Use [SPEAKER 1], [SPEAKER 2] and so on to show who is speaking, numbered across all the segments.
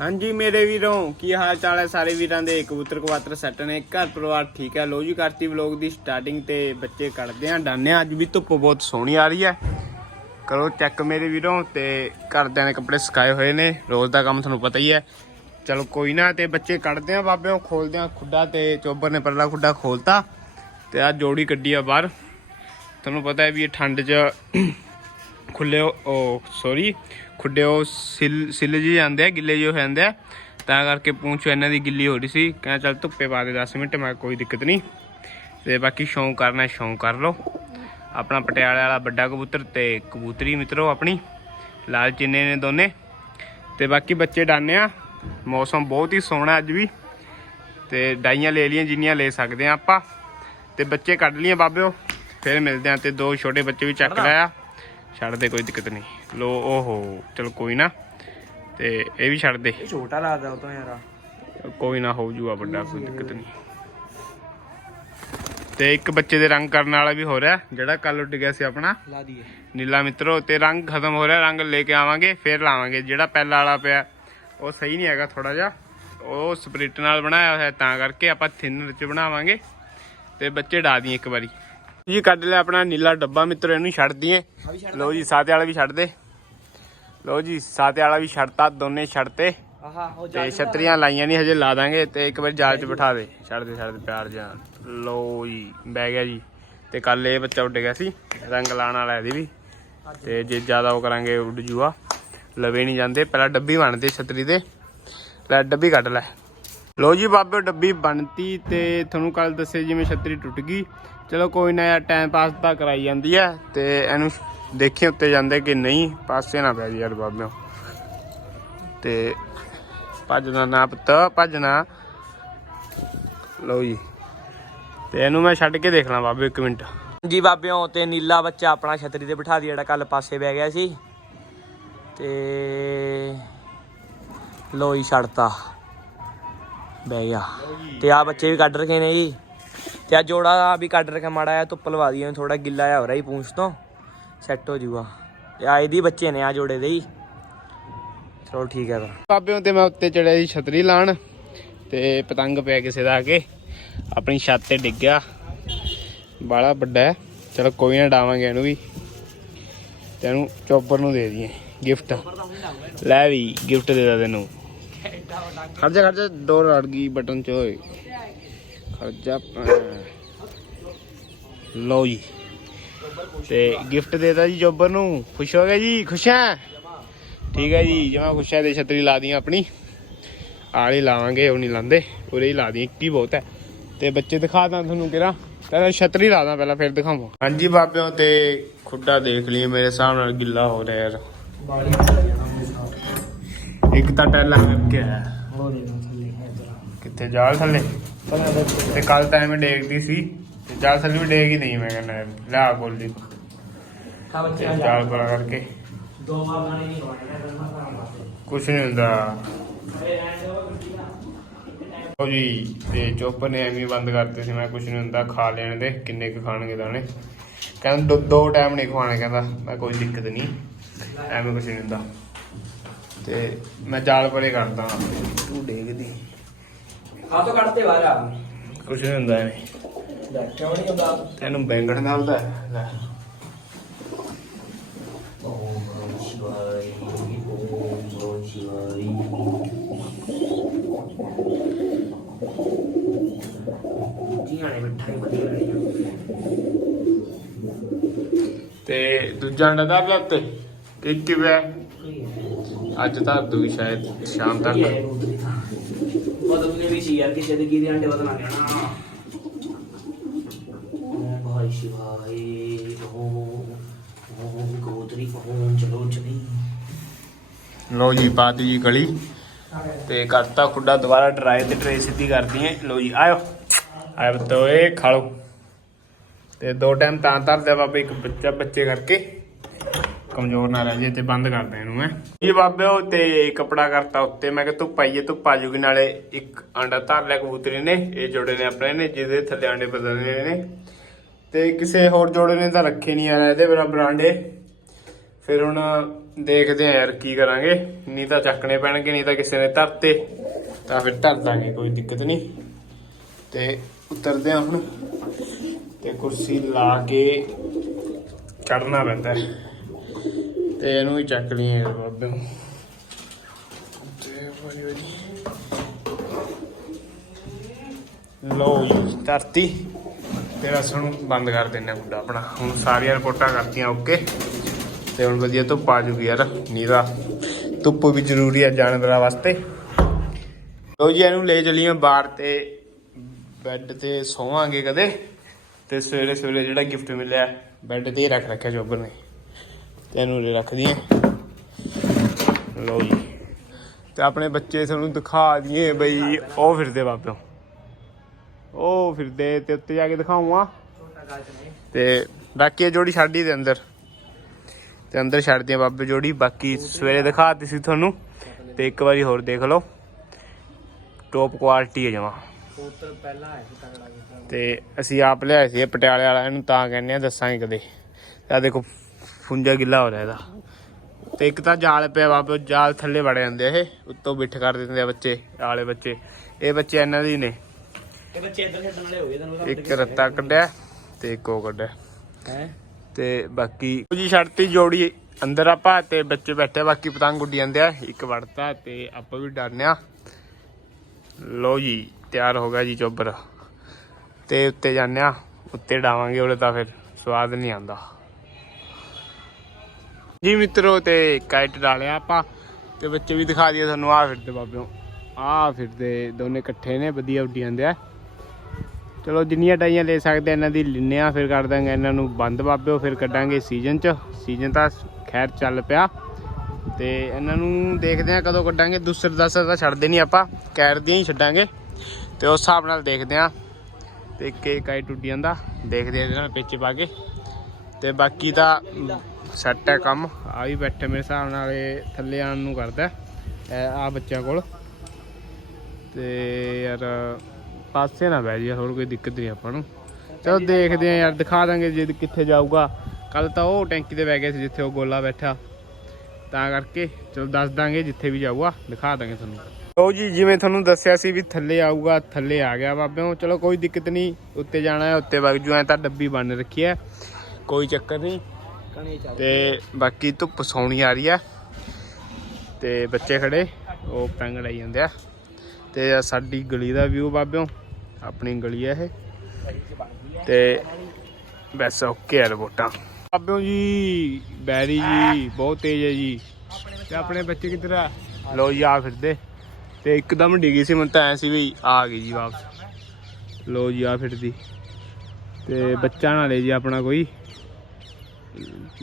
[SPEAKER 1] ਹਾਂਜੀ ਮੇਰੇ ਵੀਰੋ, ਕੀ ਹਾਲ ਚਾਲ ਹੈ ਸਾਰੇ ਵੀਰਾਂ ਦੇ? ਕਬੂਤਰ ਕਵਾਤਰ ਸੈੱਟ ਨੇ, ਘਰ ਪਰਿਵਾਰ ਠੀਕ ਹੈ। ਲੋ ਜੀ, ਕਰਤੀ ਵਲੋਗ ਦੀ ਸਟਾਰਟਿੰਗ ਤੇ ਬੱਚੇ ਕੱਢਦੇ ਆ ਡਾਨੇ ਆ। ਅੱਜ ਵੀ ਧੁੱਪ ਬਹੁਤ ਸੋਹਣੀ ਆ ਰਹੀ ਹੈ। ਕਰੋ ਚੈੱਕ ਮੇਰੇ ਵੀਰੋ ਤੇ ਘਰਦਿਆਂ ਨੇ ਕੱਪੜੇ ਸੁਕਾਏ ਹੋਏ ਨੇ। ਰੋਜ਼ ਦਾ ਕੰਮ ਤੁਹਾਨੂੰ ਪਤਾ ਹੀ ਹੈ। ਚਲੋ ਕੋਈ ਨਾ, ਤੇ ਬੱਚੇ ਕੱਢਦੇ ਆ ਬਾਬਿਓ, ਖੋਲਦੇ ਆ ਖੁੱਡਾ ਤੇ ਚੋਬਰ ਨੇ ਪਰਲਾ ਖੁੱਡਾ ਖੋਲਤਾ। ਤੇ ਆ ਜੋੜੀ ਕੱਢੀ ਆ ਬਾਹਰ। ਤੁਹਾਨੂੰ ਪਤਾ ਹੈ ਵੀ ਇਹ ਠੰਡ 'ਚ ਖੁੱਲੇ ਉਹ ਸੌਰੀ ਖੁੱਡੇ ਉਹ ਸਿਲ ਸਿਲ ਜੀ ਜਾਂਦੇ ਆ ਗਿੱਲੇ ਜਿਹੇ ਹੋ ਜਾਂਦੇ ਆ। ਤਾਂ ਕਰਕੇ ਪੂੰਛ ਇਹਨਾਂ ਦੀ ਗਿੱਲੀ ਹੋ ਰਹੀ ਸੀ। ਕਹਿੰਦਾ ਚੱਲ ਧੁੱਪੇ ਪਾ ਦੇ 10 ਮਿੰਟ ਮੈਂ ਕੋਈ ਦਿੱਕਤ ਨਹੀਂ। ਤੇ ਬਾਕੀ ਸ਼ੌਂਕ ਕਰਨਾ ਸ਼ੌਂਕ ਕਰ ਲਓ। ਆਪਣਾ ਪਟਿਆਲੇ ਵਾਲਾ ਵੱਡਾ ਕਬੂਤਰ ਤੇ ਕਬੂਤਰੀ ਮਿੱਤਰੋ ਆਪਣੀ ਲਾਲ ਚਿੰਨੇ ਨੇ ਦੋਨੇ। ਤੇ ਬਾਕੀ ਬੱਚੇ ਡਾਨੇ ਆ। ਮੌਸਮ ਬਹੁਤ ਹੀ ਸੋਹਣਾ ਅੱਜ ਵੀ। ਤੇ ਡਾਈਆਂ ਲੈ ਲਈਆਂ ਜਿੰਨੀਆਂ ਲੈ ਸਕਦੇ ਆ ਆਪਾਂ। ਤੇ ਬੱਚੇ ਕੱਢ ਲਈਆਂ ਬਾਬਿਓ। ਫਿਰ ਮਿਲਦੇ ਆ ਤੇ ਦੋ ਛੋਟੇ ਬੱਚੇ ਵੀ ਚੱਕ ਲਿਆ ਛੱਡ ਦੇ ਕੋਈ ਦਿੱਕਤ ਨਹੀਂ। ਲੋ ਓਹੋ ਚਲ ਕੋਈ ਨਾ। ਤੇ ਇਹ ਵੀ ਛੱਡ ਦੇ।
[SPEAKER 2] ਇਹ ਛੋਟਾ ਲੱਗਦਾ ਉਹ ਤੋਂ ਯਾਰ।
[SPEAKER 1] ਕੋਈ ਨਾ ਹੋ ਜੂਗਾ ਵੱਡਾ ਕੋਈ ਦਿੱਕਤ ਨਹੀਂ। ਤੇ ਇੱਕ ਬੱਚੇ ਦੇ ਰੰਗ ਕਰਨ ਵਾਲਾ ਵੀ ਹੋ ਰਿਹਾ ਜਿਹੜਾ ਕੱਲ ਉੱਡ ਗਿਆ ਸੀ ਆਪਣਾ।
[SPEAKER 2] ਲਾ ਦਈਏ।
[SPEAKER 1] ਨੀਲਾ ਮਿੱਤਰੋ ਤੇ ਰੰਗ ਖਤਮ ਹੋ ਰਿਹਾ ਰੰਗ ਲੈ ਕੇ ਆਵਾਂਗੇ ਫੇਰ ਲਾਵਾਂਗੇ। ਜਿਹੜਾ ਪਹਿਲਾ ਵਾਲਾ ਪਿਆ ਉਹ ਸਹੀ ਨਹੀਂ ਹੈਗਾ ਥੋੜਾ ਜਿਹਾ। ਉਹ ਸਪਰਿਟ ਨਾਲ ਬਣਾਇਆ ਹੋਇਆ ਤਾਂ ਕਰਕੇ ਆਪਾਂ ਥਿਨਰ ਚ ਬਣਾਵਾਂਗੇ। ਤੇ ਬੱਚੇ ਡਾ ਦਈਏ ਇੱਕ ਵਾਰੀ। ਜੀ ਕੱਢ ਲਿਆ ਆਪਣਾ ਨੀਲਾ ਡੱਬਾ ਮਿੱਤਰੋ ਇਹਨੂੰ ਛੱਡ ਦਈਏ
[SPEAKER 2] ਆ। ਵੀ ਛੱਡ
[SPEAKER 1] ਲੋ ਜੀ ਸਾਤੇ ਵਾਲਾ ਵੀ ਛੱਡ ਦੇ ਲੋ ਜੀ ਸਾਤੇ ਵਾਲਾ ਵੀ ਛੱਡਤਾ ਦੋਨੇ ਛੱਡਤੇ। ਤੇ ਛਤਰੀਆਂ ਲਾਈਆਂ ਨਹੀਂ ਹਜੇ ਲਾ ਦਾਂਗੇ। ਤੇ ਇੱਕ ਵਾਰ ਜਾਲ 'ਚ ਬਿਠਾ ਦੇ। ਛੱਡ ਦੇ ਛੱਡ ਦੇ ਪਿਆਰ ਜਾਂ ਲੋ ਜੀ ਬਹਿ ਗਿਆ ਜੀ। ਤੇ ਕੱਲ ਇਹ ਬੱਚਾ ਉੱਡ ਗਿਆ ਸੀ ਰੰਗ ਲਾਣ ਵਾਲਾ ਇਹਦੀ ਵੀ। ਤੇ ਜੇ ਜ਼ਿਆਦਾ ਉਹ ਕਰਾਂਗੇ ਉੱਡ ਜੂਆ ਲਵੇ ਨਹੀਂ ਜਾਂਦੇ। ਪਹਿਲਾਂ ਡੱਬੀ ਬਣਦੇ ਛਤਰੀ ਦੇ। ਲੈ ਡੱਬੀ ਕੱਢ ਲੈ। ਲੋ ਜੀ ਬਾਬੇ ਡੱਬੀ ਬਣਤੀ ਤੇ ਤੁਹਾਨੂੰ ਕੱਲ ਦੱਸੇ ਜਿਵੇਂ ਛਤਰੀ ਟੁੱਟ ਗਈ। ਚਲੋ ਕੋਈ ਨਾ ਯਾਰ ਟਾਈਮ ਪਾਸ ਤਾਂ ਕਰਾਈ ਜਾਂਦੀ ਹੈ ਤੇ ਇਹਨੂੰ ਦੇਖੀ ਉੱਤੇ ਜਾਂਦੇ ਕਿ ਨਹੀਂ, ਪਾਸੇ ਨਾ ਪੈ ਜੀ ਯਾਰ ਬਾਬਿਓ। ਤੇ ਭੱਜਣਾ ਨਾ ਪੁੱਤ, ਭੱਜਣਾ। ਲਓ ਜੀ। ਤੇ ਇਹਨੂੰ ਮੈਂ ਛੱਡ ਕੇ ਦੇਖ ਲਾਂ ਬਾਬੇ ਇੱਕ ਮਿੰਟ।
[SPEAKER 2] ਜੀ ਬਾਬਿਓ, ਤੇ ਨੀਲਾ ਬੱਚਾ ਆਪਣਾ ਛਤਰੀ ਤੇ ਬਿਠਾ ਦੀ ਜਿਹੜਾ ਕੱਲ ਪਾਸੇ ਬਹਿ ਗਿਆ ਸੀ। ਤੇ ਲੋਈ ਛੱਡਤਾ। ਬਹਿ ਗਿਆ। ਤੇ ਆ ਬੱਚੇ ਵੀ ਕੱਢ ਰਖੇ ਨੇ ਜੀ। ਤੇ ਆ ਜੋੜਾ ਵੀ ਕੱਢ ਰਖਿਆ, ਮਾੜਾ ਆ ਧੁੱਪ ਲਵਾ ਦਈਏ ਥੋੜਾ ਗਿੱਲਾ ਆ ਹੋ ਰਿਹਾ ਹੀ ਪੂੰਛ ਤੋਂ। ਸੈੱਟ ਹੋ ਜੂਗਾ। ਤੇ ਆ ਇਹਦੀ ਬੱਚੇ ਨੇ ਆ ਜੋੜੇ ਦੇ ਹੀ। ਚਲੋ ਠੀਕ ਹੈ ਫਿਰ।
[SPEAKER 1] ਬਾਬਿਆਂ ਤੇ ਮੈਂ ਉੱਤੇ ਚੜਿਆ ਸੀ ਛਤਰੀ ਲਾਣ, ਤੇ ਪਤੰਗ ਪਿਆ ਕਿਸੇ ਦਾ ਆ ਕੇ। ਆਪਣੀ ਛੱਤ ਤੇ ਡਿੱਗ ਗਿਆ। ਬਾਲਾ ਵੱਡਾ ਹੈ। ਚਲੋ ਕੋਈ ਨਾ ਡਾਵਾਂਗੇ ਇਹਨੂੰ ਵੀ। ਤੇ ਇਹਨੂੰ ਚੌਪਰ ਨੂੰ ਦੇ ਦਈਏ, ਗਿਫਟ। ਲੈ ਵੀ, ਗਿਫਟ ਦੇ ਦਾ ਤੈਨੂੰ। ਖਰਚਾ ਖਰਚਾ ਡੋਰ ਅੜ ਗਈ ਬਟਨ ਚ ਹੋਏ ਖਰਚਾ ਲਓ ਜੀ। ਤੇ ਗਿਫਟ ਦੇਤਾ ਜੀ ਜੋਬਰ ਨੂੰ। ਖੁਸ਼ ਹੋ ਗਏ ਜੀ? ਖੁਸ਼ ਹੈ ਠੀਕ ਹੈ ਜੀ ਜਮਾ ਖੁਸ਼ ਹੈ ਤੇ ਛਤਰੀ ਲਾ ਦੀਆਂ ਆਪਣੀ। ਆਲੇ ਲਾਵਾਂਗੇ ਉਹ ਨਹੀਂ ਲਾਂਦੇ ਉਰੇ ਹੀ ਲਾ ਦੀਆਂ ਇੱਕ ਹੀ ਬਹੁਤ ਹੈ ਤੇ ਬੱਚੇ ਦਿਖਾ ਦਾਂ ਤੁਹਾਨੂੰ ਕਿਰਾ ਪਹਿਲਾਂ ਛਤਰੀ ਲਾ ਦਾਂ ਪਹਿਲਾਂ ਫਿਰ ਦਿਖਾਵਾਂ। ਹਾਂਜੀ ਬਾਬਿਓ ਤੇ ਖੁੱਡਾ ਦੇਖ ਲਈ ਮੇਰੇ ਹਿਸਾਬ ਨਾਲ ਗਿੱਲਾ ਹੋ ਰਿਹਾ ਯਾਰ। ਇੱਕ ਤਾਂ ਟੈਲਾ ਕਰਕੇ ਹੈ ਕਿੱਥੇ ਜਾਲ ਥੱਲੇ? ਤੇ ਕੱਲ ਤਾਂ ਐਵੇਂ ਡੇਗਦੀ ਸੀ। ਤੇ ਜਾਲ ਥੱਲੇ ਵੀ ਡੇਗ ਹੀ ਨਹੀਂ ਮੈਂ ਕਹਿੰਦਾ ਯਾਰ। ਲੈ ਆ ਗੋਲਡੀ
[SPEAKER 2] ਖਾ
[SPEAKER 1] ਤੇ ਜਾਲ ਪਾ ਕਰਕੇ।
[SPEAKER 2] ਦੋ ਵਾਰ ਨਹੀਂ ਹੋਣੇ
[SPEAKER 1] ਕੁਛ ਨਹੀਂ ਹੁੰਦਾ। ਲਓ ਜੀ ਤੇ ਚੋਪਰ ਨੇ ਐਵੇਂ ਹੀ ਬੰਦ ਕਰਤੇ ਸੀ। ਮੈਂ ਕੁਛ ਨਹੀਂ ਹੁੰਦਾ ਖਾ ਲੈਣ ਦੇ ਕਿੰਨੇ ਕੁ ਖਾਣਗੇ ਦਾਣੇ। ਕਹਿੰਦਾ ਦੋ- ਦੋ ਟਾਈਮ ਨਹੀਂ ਖਵਾਣੇ ਕਹਿੰਦਾ ਮੈਂ ਕੋਈ ਦਿੱਕਤ ਨਹੀਂ। ਐਵੇਂ ਕੁਛ ਨਹੀਂ ਹੁੰਦਾ। ਤੇ ਮੈਂ ਜਾਲ ਪਰੇ ਕਰਦਾ। ਤੂੰ ਡੇਗਦੀ।
[SPEAKER 2] ਖਾ ਤੋਂ ਕੱਢਤੇ ਬਾਹਰ ਆ।
[SPEAKER 1] ਕੁਛ ਨਹੀਂ ਹੁੰਦਾ ਐਵੇਂ।
[SPEAKER 2] ਕਿਉਂ ਨਹੀਂ ਹੁੰਦਾ।
[SPEAKER 1] ਤੈਨੂੰ ਬੈਂਗਣ ਦਾ ਹੁੰਦਾ ਲੈ।
[SPEAKER 2] ਓਮ ਸ਼ਿਵਾਈ ਓਮ ਸ਼ਿਵਾਈ ਜੀਆਂ ਨੇ ਮਿੱਠਾਈ ਵਧੀਆ ਰਹੀ
[SPEAKER 1] ਤੇ ਦੂਜਾ ਅੰਡਾ ਦਾ ਪਿਆ ਉੱਤੇ ਕਿ ਕਿਵੇਂ ਅੱਜ ਤਾਂ ਦੂਈ ਸ਼ਾਇਦ ਸ਼ਾਮ ਤੱਕ।
[SPEAKER 2] ਬਦਲਨੇ ਵੀ ਸੀ ਦੇ ਗੋਤਰੀ ਚਲੋ ਚਲੀ।
[SPEAKER 1] ਲੋ ਜੀ ਪਾਤੀ ਜੀ ਗਲੀ। ਤੇ ਕਰਤਾ ਖੁੱਡਾ ਦੁਬਾਰਾ ਡਰਾਏ ਤੇ ਟਰੇ ਸਿੱਧੀ ਕਰਦੀ ਹੈ। ਲੋ ਜੀ ਆਇਓ। ਆਇਓ ਤੋਏ ਖਾ ਲਓ। ਤੇ ਦੋ ਟਾਈਮ ਤਾਂ ਧਰਦੇ ਬਾਬੇ ਇੱਕ ਬੱਚਾ ਬੱਚੇ ਕਰਕੇ। ਕਮਜ਼ੋਰ ਨਾ ਰਹਿ ਜੇ ਤੇ ਬੰਦ ਕਰਦੇ ਇਹਨੂੰ ਮੈਂ। ਇਹ ਬਾਬਿਓ ਤੇ ਕਪੜਾ ਕਰਤਾ ਉੱਤੇ, ਮੈਂ ਕਿਹਾ ਧੁੱਪ ਆਈਏ ਧੁੱਪ ਆ ਜੂਗੀ ਨਾਲੇ ਇੱਕ ਆਂਡਾ ਧਰ ਲਿਆ ਕਬੂਤਰੀ ਨੇ, ਇਹ ਜੋੜੇ ਨੇ ਆਪਣੇ ਨੇ, ਜਿਹਦੇ ਥੱਲੇ ਆਂਡੇ ਬਦਲਨੇ ਨੇ ਤੇ ਕਿਸੇ ਹੋਰ ਜੋੜੇ ਨੇ ਤਾਂ ਰੱਖੇ ਨਹੀਂ ਯਾਰ, ਇਹਦੇ ਬਰਾਬਰ ਆਂਡੇ। ਫਿਰ ਹੁਣ ਦੇਖਦੇ ਆ ਯਾਰ ਕੀ ਕਰਾਂਗੇ। ਨਹੀਂ ਤਾਂ ਚੱਕਣੇ ਪੈਣਗੇ, ਨਹੀਂ ਤਾਂ ਕਿਸੇ ਨੇ ਧਰਤੇ। ਤਾਂ ਫਿਰ ਧਰ ਦਾਂਗੇ, ਕੋਈ ਦਿੱਕਤ ਨਹੀਂ। ਤੇ ਉਤਰਦੇ ਆ ਹੁਣ। ਤੇ ਕੁਰਸੀ ਲਾ ਕੇ ਚੜਨਾ ਪੈਂਦਾ ਤੇ ਇਹਨੂੰ ਵੀ ਚੱਕ ਲਈਏ ਯਾਰ ਬਾਬੇ ਨੂੰ। ਤੇ ਵਾਰੀ ਵਾਰੀ ਲੋ ਜੀ, ਧਰਤੀ। ਤੇ ਬਸ ਹੁਣ ਬੰਦ ਕਰ ਦਿੰਨੇ ਆ ਗੁੱਡਾ ਆਪਣਾ। ਹੁਣ ਸਾਰੀਆਂ ਰਿਪੋਰਟਾਂ ਕਰਤੀਆਂ ਓਕੇ ਤੇ ਹੁਣ ਵਧੀਆ ਧੁੱਪ ਆ ਜੂਗੀ ਯਾਰ, ਨੀਰਾ। ਧੁੱਪ ਵੀ ਜ਼ਰੂਰੀ ਹੈ ਜਾਨਵਰਾਂ ਵਾਸਤੇ। ਲੋ ਜੀ, ਇਹਨੂੰ ਲੈ ਚਲੀਏ ਬਾਹਰ ਤੇ ਬੈੱਡ ਤੇ ਸੋਵਾਂਗੇ ਕਦੇ। ਤੇ ਸਵੇਰੇ ਸਵੇਰੇ ਜਿਹੜਾ ਗਿਫਟ ਮਿਲਿਆ, ਬੈੱਡ ਤੇ ਹੀ ਰੱਖ ਰੱਖਿਆ ਜੋਬਰ ਨੇ। ਤੇ ਇਹਨੂੰ ਉਰੇ ਰੱਖ ਦਈਏ ਲੋ ਜੀ। ਤੇ ਆਪਣੇ ਬੱਚੇ ਤੁਹਾਨੂੰ ਦਿਖਾ ਦਈਏ ਬਈ, ਉਹ ਫਿਰਦੇ ਬਾਬਿਓ। ਉਹ ਫਿਰਦੇ ਤੇ ਉੱਤੇ ਜਾ ਕੇ ਦਿਖਾਉਂਗਾ ਤੇ ਬਾਕੀ ਇਹ ਜੋੜੀ ਛੱਡੀ ਦੇ ਅੰਦਰ। ਤੇ ਅੰਦਰ ਛੱਡਦੇ ਆ ਬਾਬੇ ਜੋੜੀ। ਬਾਕੀ ਸਵੇਰੇ ਦਿਖਾਤੀ ਸੀ ਤੁਹਾਨੂੰ। ਤੇ ਇੱਕ ਵਾਰੀ ਹੋਰ ਦੇਖ ਲਓ। ਟੌਪ ਕੁਆਲਿਟੀ ਹੈ ਜਮਾ।
[SPEAKER 2] ਪਹਿਲਾਂ ਆਇਆ
[SPEAKER 1] ਤੇ ਅਸੀਂ ਆਪ ਲਿਆਏ ਸੀ ਪਟਿਆਲੇ ਵਾਲਾ ਇਹਨੂੰ ਤਾਂ ਕਹਿੰਦੇ ਆ, ਦੱਸਾਂਗੇ ਕਦੇ। ਆ ਦੇਖੋ ਫੁੰਜਾ ਗਿੱਲਾ ਹੋ ਰਿਹਾ ਇਹਦਾ। ਤੇ ਇੱਕ ਤਾਂ ਜਾਲ ਪਿਆ ਬਾਬੇ ਜਾਲ ਥੱਲੇ ਵੜ ਜਾਂਦੇ ਇਹ ਉੱਤੋਂ ਬਿੱਠ ਕਰ ਦਿੰਦੇ ਆ ਬੱਚੇ ਆਲੇ ਬੱਚੇ। ਇਹ ਬੱਚੇ ਇਹਨਾਂ ਦੀ ਨੇ।
[SPEAKER 2] ਇਹ ਬੱਚੇ ਇੱਧਰ ਛੱਡਣ ਵਾਲੇ ਹੋ ਗਏ
[SPEAKER 1] ਇੱਕ ਰੱਤਾ ਕੱਢਿਆ ਤੇ ਇੱਕ ਉਹ ਕੱਢਿਆ।
[SPEAKER 2] ਹੈ?
[SPEAKER 1] ਤੇ ਬਾਕੀ ਜੀ ਛੱਡਤੀ ਜੋੜੀ ਅੰਦਰ ਆਪਾਂ ਤੇ ਬੱਚੇ ਬੈਠੇ ਬਾਕੀ ਪਤੰਗ ਉੱਡੀ ਜਾਂਦੇ ਆ। ਇੱਕ ਵੜਤਾ ਤੇ ਆਪਾਂ ਵੀ ਡਰਨਿਆ ਲੋ ਜੀ ਤਿਆਰ ਹੋ ਗਿਆ ਜੀ ਚੋਬਰ। ਤੇ ਉੱਤੇ ਜਾਂਦੇ ਆ ਉੱਤੇ ਡਾਵਾਂਗੇ ਉਹਦੇ ਤਾਂ ਫਿਰ ਸਵਾਦ ਨਹੀਂ ਆਂਦਾ ਜੀ ਮਿੱਤਰੋ ਤੇ ਕਾਈਟ ਡਾਲਿਆ ਆਪਾਂ, ਤੇ ਬੱਚੇ ਵੀ ਦਿਖਾ ਦਈਏ ਤੁਹਾਨੂੰ ਆ ਫਿਰਦੇ ਬਾਬਿਓ ਆ ਫਿਰਦੇ ਦੋਨੇ ਇਕੱਠੇ ਨੇ, ਵਧੀਆ ਉੱਡੀ ਜਾਂਦੇ ਆ। ਚਲੋ ਜਿੰਨੀਆਂ ਟਾਈਆਂ ਲੈ ਸਕਦੇ ਇਹਨਾਂ ਦੀ ਲੈਂਦੇ ਆ ਫਿਰ ਕਰ ਦਾਂਗੇ, ਇਹਨਾਂ ਨੂੰ ਬੰਦ ਬਾਬਿਓ, ਫਿਰ ਕੱਢਾਂਗੇ ਸੀਜ਼ਨ 'ਚ। ਸੀਜ਼ਨ ਤਾਂ ਖੈਰ ਚੱਲ ਪਿਆ, ਤੇ ਇਹਨਾਂ ਨੂੰ ਦੇਖਦੇ ਆ ਕਦੋਂ ਕੱਢਾਂਗੇ। ਦੂਸਰ ਦਸਰ ਤਾਂ ਛੱਡਦੇ ਨਹੀਂ ਆਪਾਂ ਕੈਰ ਦੀਆਂ ਹੀ ਛੱਡਾਂਗੇ। ਤੇ ਉਸ ਹਿਸਾਬ ਨਾਲ ਦੇਖਦੇ ਆ, ਤੇ ਕੇ ਕਾਈ ਟੁੱਟ ਜਾਂਦਾ, ਦੇਖਦੇ ਆ ਇਹਨਾਂ ਪਿੱਛੇ ਪਾ ਕੇ। ਤੇ ਬਾਕੀ ਤਾਂ ਸੈੱਟ ਹੈ ਕੰਮ। ਆ ਵੀ ਬੈਠੇ ਮੇਰੇ ਹਿਸਾਬ ਨਾਲ, ਇਹ ਥੱਲੇ ਆਣ ਨੂੰ ਕਰਦਾ। ਆ ਬੱਚਿਆਂ ਕੋਲ। ਤੇ ਯਾਰ, ਪਾਸੇ ਨਾ ਬਹਿ ਜੀ ਹੋਰ ਕੋਈ ਦਿੱਕਤ ਨਹੀਂ ਆਪਾਂ ਨੂੰ। ਚਲੋ ਦੇਖਦੇ ਆ ਯਾਰ, ਦਿਖਾ ਦਾਂਗੇ ਜੇ ਕਿੱਥੇ ਜਾਊਗਾ। ਕੱਲ ਤਾਂ ਉਹ ਟੈਂਕੀ ਤੇ ਬਹਿ ਗਿਆ ਸੀ ਜਿੱਥੇ ਉਹ ਗੋਲਾ ਬੈਠਾ। ਤਾਂ ਕਰਕੇ ਚਲੋ ਦੱਸ ਦਾਂਗੇ ਜਿੱਥੇ ਵੀ ਜਾਊਗਾ, ਦਿਖਾ ਦਾਂਗੇ ਤੁਹਾਨੂੰ। ਲੋ ਜੀ, ਜਿਵੇਂ ਤੁਹਾਨੂੰ ਦੱਸਿਆ ਸੀ ਵੀ ਥੱਲੇ ਆਊਗਾ, ਥੱਲੇ ਆ ਗਿਆ ਬਾਬਿਓ। ਚਲੋ ਕੋਈ ਦਿੱਕਤ ਨਹੀਂ, ਉੱਤੇ ਜਾਣਾ ਹੈ, ਉੱਤੇ ਵਗ ਜੂ, ਐ ਤਾਂ ਡੱਬੀ ਬੰਨ ਰੱਖੀ ਹੈ। ਕੋਈ ਚੱਕਰ ਨਹੀਂ। ਤੇ ਬਾਕੀ ਧੁੱਪ ਸੌਣੀ ਆ ਰਹੀ ਆ। ਤੇ ਬੱਚੇ ਖੜੇ, ਉਹ ਪੈਂਗ ਲਾਈ ਜਾਂਦੇ ਆ। ਤੇ ਆਹ ਸਾਡੀ ਗਲੀ ਦਾ ਵਿਊ ਬਾਬਿਓ, ਆਪਣੀ ਗਲੀ ਆ ਇਹ। ਤੇ ਬਸ ਓਕੇ ਆ ਰਿਪੋਰਟਾਂ। ਬਾਬਿਓ ਜੀ, ਬੈਰੀ ਜੀ, ਬਹੁਤ ਤੇਜ਼ ਹੈ ਜੀ। ਤੇ ਆਪਣੇ ਬੱਚੇ ਕਿੱਧਰ ਆ? ਲੋ ਜੀ, ਆ ਫਿਰਦੇ। ਤੇ ਇੱਕਦਮ ਡਿੱਗੀ ਸੀ, ਮੈਨੂੰ ਤਾਂ ਐ ਸੀ ਵੀ ਆ ਗਈ ਜੀ ਵਾਪਸ। ਲੋ ਜੀ, ਆ ਫਿਰਦੀ। ਤੇ ਬੱਚਾ ਨਾਲੇ ਜੀ ਆਪਣਾ ਕੋਈ।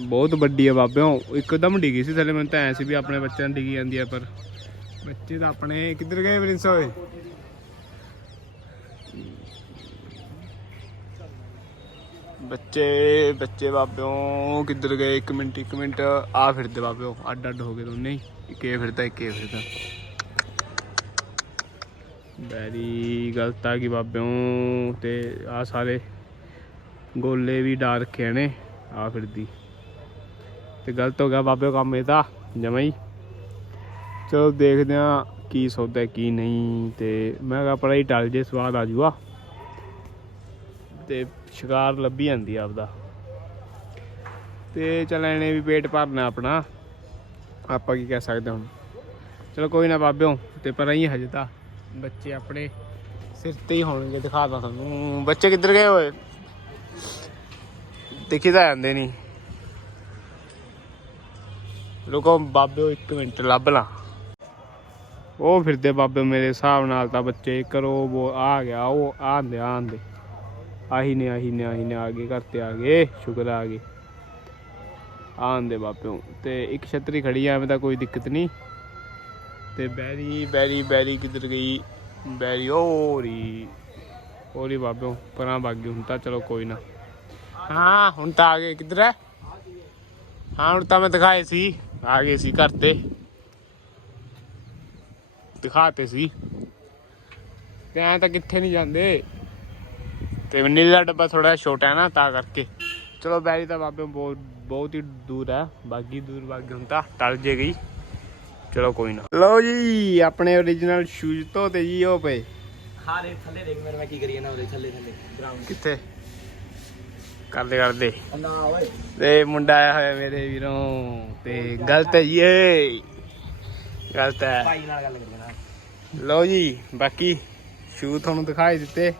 [SPEAKER 1] ਬਹੁਤ ਵੱਡੀ ਆ ਬਾਬਿਓ ਇੱਕਦਮ ਡਿੱਗੀ ਸੀ ਥੱਲੇ ਮੈਨੂੰ ਤਾਂ ਐ ਸੀ ਵੀ ਆਪਣੇ ਬੱਚਿਆਂ ਨੂੰ ਡਿੱਗੀ ਜਾਂਦੀ ਆ ਪਰ ਬੱਚੇ ਤਾਂ ਆਪਣੇ ਕਿੱਧਰ ਗਏ ਪ੍ਰਿੰਸ ਓਏ? ਬੱਚੇ ਬੱਚੇ ਬਾਬਿਓ ਕਿੱਧਰ ਗਏ? 1 ਮਿੰਟ 1 ਮਿੰਟ ਆ ਫਿਰਦੇ ਬਾਬਿਓ ਅੱਡ ਅੱਡ ਹੋ ਗਏ ਦੋਨੇ ਇੱਕ ਇਹ ਫਿਰਦਾ ਇੱਕ ਇਹ ਫਿਰਦਾ। ਬੈਰੀ ਗਲਤ ਆ ਗਈ ਬਾਬਿਓ ਤੇ ਆ ਸਾਰੇ ਗੋਲੇ ਵੀ ਡਾ ਰੱਖੇ ਨੇ ਆ ਫਿਰਦੀ ਤੇ ਗਲਤ ਹੋ ਗਿਆ ਬਾਬੇ ਕੰਮ ਇਹ ਤਾਂ, ਜਮਾ ਹੀ। ਚਲੋ ਦੇਖਦੇ ਆ ਕੀ ਸੌਦਾ ਕੀ ਨਹੀਂ। ਤੇ ਮੈਂ ਕਿਹਾ ਪੜਾ ਹੀ ਟਲ ਜੇ, ਸਵਾਦ ਆ ਜੂਗਾ। ਤੇ ਸ਼ਿਕਾਰ ਲੱਭੀ ਜਾਂਦੀ ਆਪਦਾ। ਤੇ ਚੱਲ ਇਹਨੇ ਵੀ ਪੇਟ ਭਰਨਾ ਆਪਣਾ। ਆਪਾਂ ਕੀ ਕਹਿ ਸਕਦੇ ਹੁਣ। ਚਲੋ ਕੋਈ ਨਾ ਬਾਬਿਓ, ਤੇ ਪਰ ਹੀ ਹਜੇ ਤਾਂ ਬੱਚੇ ਆਪਣੇ ਸਿਰ ਤੇ ਹੀ ਹੋਣਗੇ ਦਿਖਾਦਾ ਤੁਹਾਨੂੰ। ਬੱਚੇ ਕਿੱਧਰ ਗਏ ਹੋਏ ਦਿਖੀ ਤਾਂ ਜਾਂਦੇ ਨਹੀਂ ਰੁਕੋ ਬਾਬਿਓ ਇੱਕ ਮਿੰਟ ਲੱਭ ਲਾਂ। ਉਹ ਫਿਰਦੇ ਬਾਬੇ ਮੇਰੇ ਹਿਸਾਬ ਨਾਲ ਤਾਂ ਬੱਚੇ ਕਰੋ ਉਹ ਆ ਗਿਆ, ਉਹ ਆਂਦੇ ਆਂਦੇ। ਆਹੀ ਨੇ ਆਹੀ ਨੇ ਆਹੀ ਨੇ, ਆ ਗਏ, ਘਰ ਤੇ ਆ ਗਏ, ਸ਼ੁਕਰ ਆ ਗਏ। ਆਂਦੇ ਬਾਬਿਓ ਤੇ ਇੱਕ ਛਤਰੀ ਖੜੀ ਆ, ਐਵੇਂ ਤਾਂ ਕੋਈ ਦਿੱਕਤ ਨਹੀਂ ਤੇ ਬੈਰੀ ਬੈਰੀ ਬੈਰੀ ਕਿੱਧਰ ਗਈ? ਬੈਰੀ ਹੋਰੀ ਹੋਰੀ ਬਾਬਿਓ ਪਰਾਂ ਵਗ ਗਈ, ਹੁਣ ਤਾਂ ਚਲੋ ਕੋਈ ਨਾ। ਹਾਂ ਹੁਣ ਤਾਂ ਆ ਗਏ ਕਿੱਧਰ ਹੈ ਹਾਂ ਹੁਣ ਤਾਂ ਮੈਂ ਦਿਖਾਏ ਸੀ। ਆ ਗਏ ਸੀ ਘਰ ਤੇ। ਦਿਖਾਤੇ ਸੀ। ਤੇ ਐਂ ਤਾਂ ਕਿੱਥੇ ਨਹੀਂ ਜਾਂਦੇ। ਤੇ ਨੀਲਾ ਡੱਬਾ ਥੋੜਾ ਛੋਟਾ ਹੈ ਨਾ ਤਾਂ ਕਰਕੇ। ਚਲੋ ਬੈਰੀ ਤਾਂ ਬਾਬੇ ਬਹੁਤ ਬਹੁਤ ਹੀ ਦੂਰ ਹੈ। ਬਾਗੀ ਦੂਰ ਬਾਗੀ ਹੁਣ ਤਾਂ ਟਲ ਜੇ ਗਈ। ਚਲੋ ਕੋਈ ਨਾ। ਲਓ ਜੀ ਆਪਣੇ origignal ਸ਼ੂਜ਼ ਧੋਤੇ ਜੀ ਉਹ ਪਏ।
[SPEAKER 2] ਹਾਂ ਦੇ ਥੱਲੇ ਦੇਖ ਮੇਰੇ ਮੈਂ ਕੀ ਕਰੀ ਜਾਂਦਾ ਉਹਦੇ ਥੱਲੇ ਥੱਲੇ। ਗਰਾਊਂਡ
[SPEAKER 1] ਕਿੱਥੇ? ਕਰਦੇ ਕਰਦੇ। ਤੇ ਮੁੰਡਾ ਆਇਆ ਹੋਇਆ ਮੇਰੇ ਵੀਰੋਂ ਤੇ ਗਲਤ ਹੈ ਜੀ ਗਲਤ ਹੈ।
[SPEAKER 2] ਭਾਈ ਨਾਲ ਗੱਲ ਕਰੀ ਨਾ।
[SPEAKER 1] ਲਓ ਜੀ ਬਾਕੀ ਸ਼ੂ ਤੁਹਾਨੂੰ ਦਿਖਾਈ ਦਿੱਤੇ।